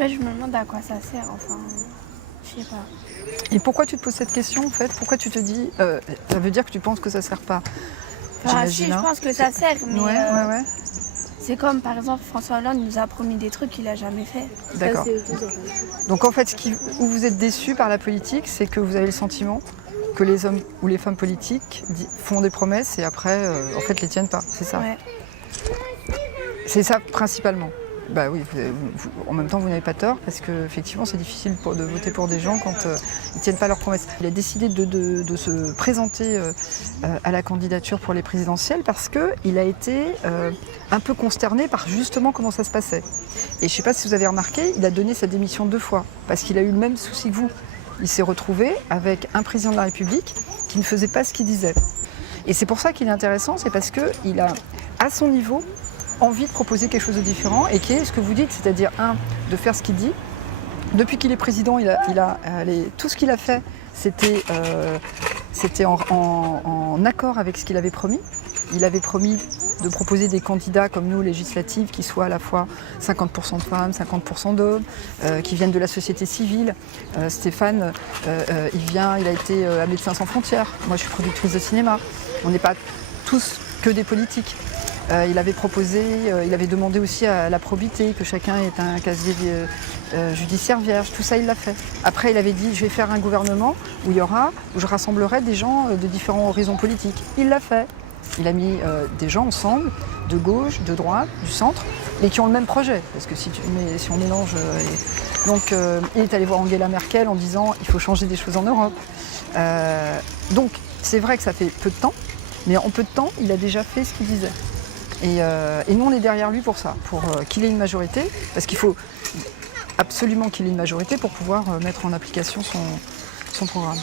fait, je me demande à quoi ça sert, enfin, je sais pas. Et pourquoi tu te poses cette question en fait? Pourquoi tu te dis, ça veut dire que tu penses que ça sert pas? Enfin, si, J'imagine, je hein. pense que ça sert, mais Ouais. c'est comme par exemple François Hollande nous a promis des trucs qu'il a jamais fait. D'accord. Ça, c'est Donc en fait, où vous êtes déçu par la politique, c'est que vous avez le sentiment que les hommes ou les femmes politiques font des promesses et après, en fait, les tiennent pas. C'est ça. Ouais. C'est ça principalement. Bah oui, en même temps, vous n'avez pas tort parce que effectivement, c'est difficile de voter pour des gens quand ils ne tiennent pas leurs promesses. Il a décidé de se présenter à la candidature pour les présidentielles parce qu'il a été un peu consterné par justement comment ça se passait. Et je ne sais pas si vous avez remarqué, il a donné sa démission 2 fois parce qu'il a eu le même souci que vous. Il s'est retrouvé avec un président de la République qui ne faisait pas ce qu'il disait. Et c'est pour ça qu'il est intéressant, c'est parce qu'il a, à son niveau, envie de proposer quelque chose de différent et qui est ce que vous dites, c'est-à-dire de faire ce qu'il dit. Depuis qu'il est président, tout ce qu'il a fait, c'était en accord avec ce qu'il avait promis. Il avait promis de proposer des candidats comme nous, législatifs, qui soient à la fois 50% de femmes, 50% d'hommes, qui viennent de la société civile. Stéphane, il a été à Médecins sans frontières. Moi, je suis productrice de cinéma. On n'est pas tous que des politiques. Il avait demandé aussi à la probité, que chacun ait un casier judiciaire vierge, tout ça il l'a fait. Après il avait dit je vais faire un gouvernement où je rassemblerai des gens de différents horizons politiques. Il l'a fait. Il a mis des gens ensemble, de gauche, de droite, du centre, et qui ont le même projet. Parce que si on mélange... Donc il est allé voir Angela Merkel en disant il faut changer des choses en Europe. Donc c'est vrai que ça fait peu de temps, mais en peu de temps il a déjà fait ce qu'il disait. Et nous, on est derrière lui pour ça, pour qu'il ait une majorité, parce qu'il faut absolument qu'il ait une majorité pour pouvoir mettre en application son programme.